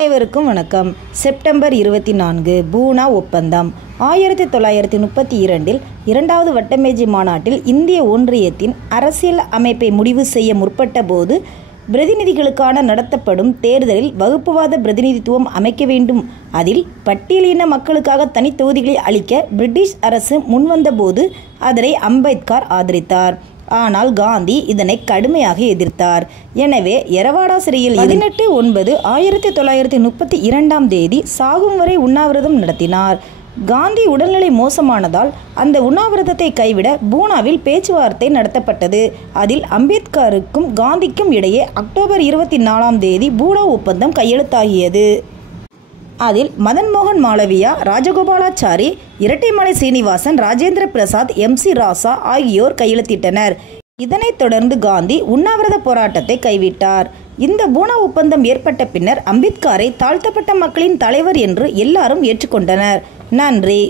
அனைவருக்கும் வணக்கம். செப்டம்பர் 24 பூனா ஒப்பந்தம். 1932 இரண்டாவது வட்டமேஜை மாநாட்டில் இந்திய ஒன்றியத்தின் அரசியல் அமைப்பை முடிவு செய்ய முற்பட்ட போது பிரதிநிதிகளுக்கான நடத்தப்படும் தேர்தலில் வகுப்புவாத பிரதிநிதித்துவம் அமைக்க வேண்டும், அதில் பட்டியலின மக்களுக்காக தனி தொகுதிகளை அளிக்க பிரிட்டிஷ் அரசு முன்வந்தபோது அதனை அம்பேத்கர் ஆதரித்தார். ஆனால் காந்தி இதனை கடுமையாக எதிர்த்தார். எனவே எரவாடா சிறையில் 18/9/1932 சாகும் வரை உண்ணாவிரதம் நடத்தினார். காந்தி உடல்நிலை மோசமானதால் அந்த உண்ணாவிரதத்தை கைவிட பூனாவில் பேச்சுவார்த்தை நடத்தப்பட்டது. அதில் அம்பேத்கருக்கும் காந்திக்கும் இடையே அக்டோபர் 24 பூனா ஒப்பந்தம் கையெழுத்தாகியது. அதில் மதன் மோகன் மாளவியா, ராஜகோபாலாச்சாரி, இரட்டைமலை சீனிவாசன், ராஜேந்திர பிரசாத், MC ராசா ஆகியோர் கையெழுத்திட்டனர். இதனைத் தொடர்ந்து காந்தி உண்ணாவிரத போராட்டத்தை கைவிட்டார். இந்த பூனா ஒப்பந்தம் ஏற்பட்ட பின்னர் அம்பேத்கரை தாழ்த்தப்பட்ட மக்களின் தலைவர் என்று எல்லாரும் ஏற்றுக்கொண்டனர். நன்றி.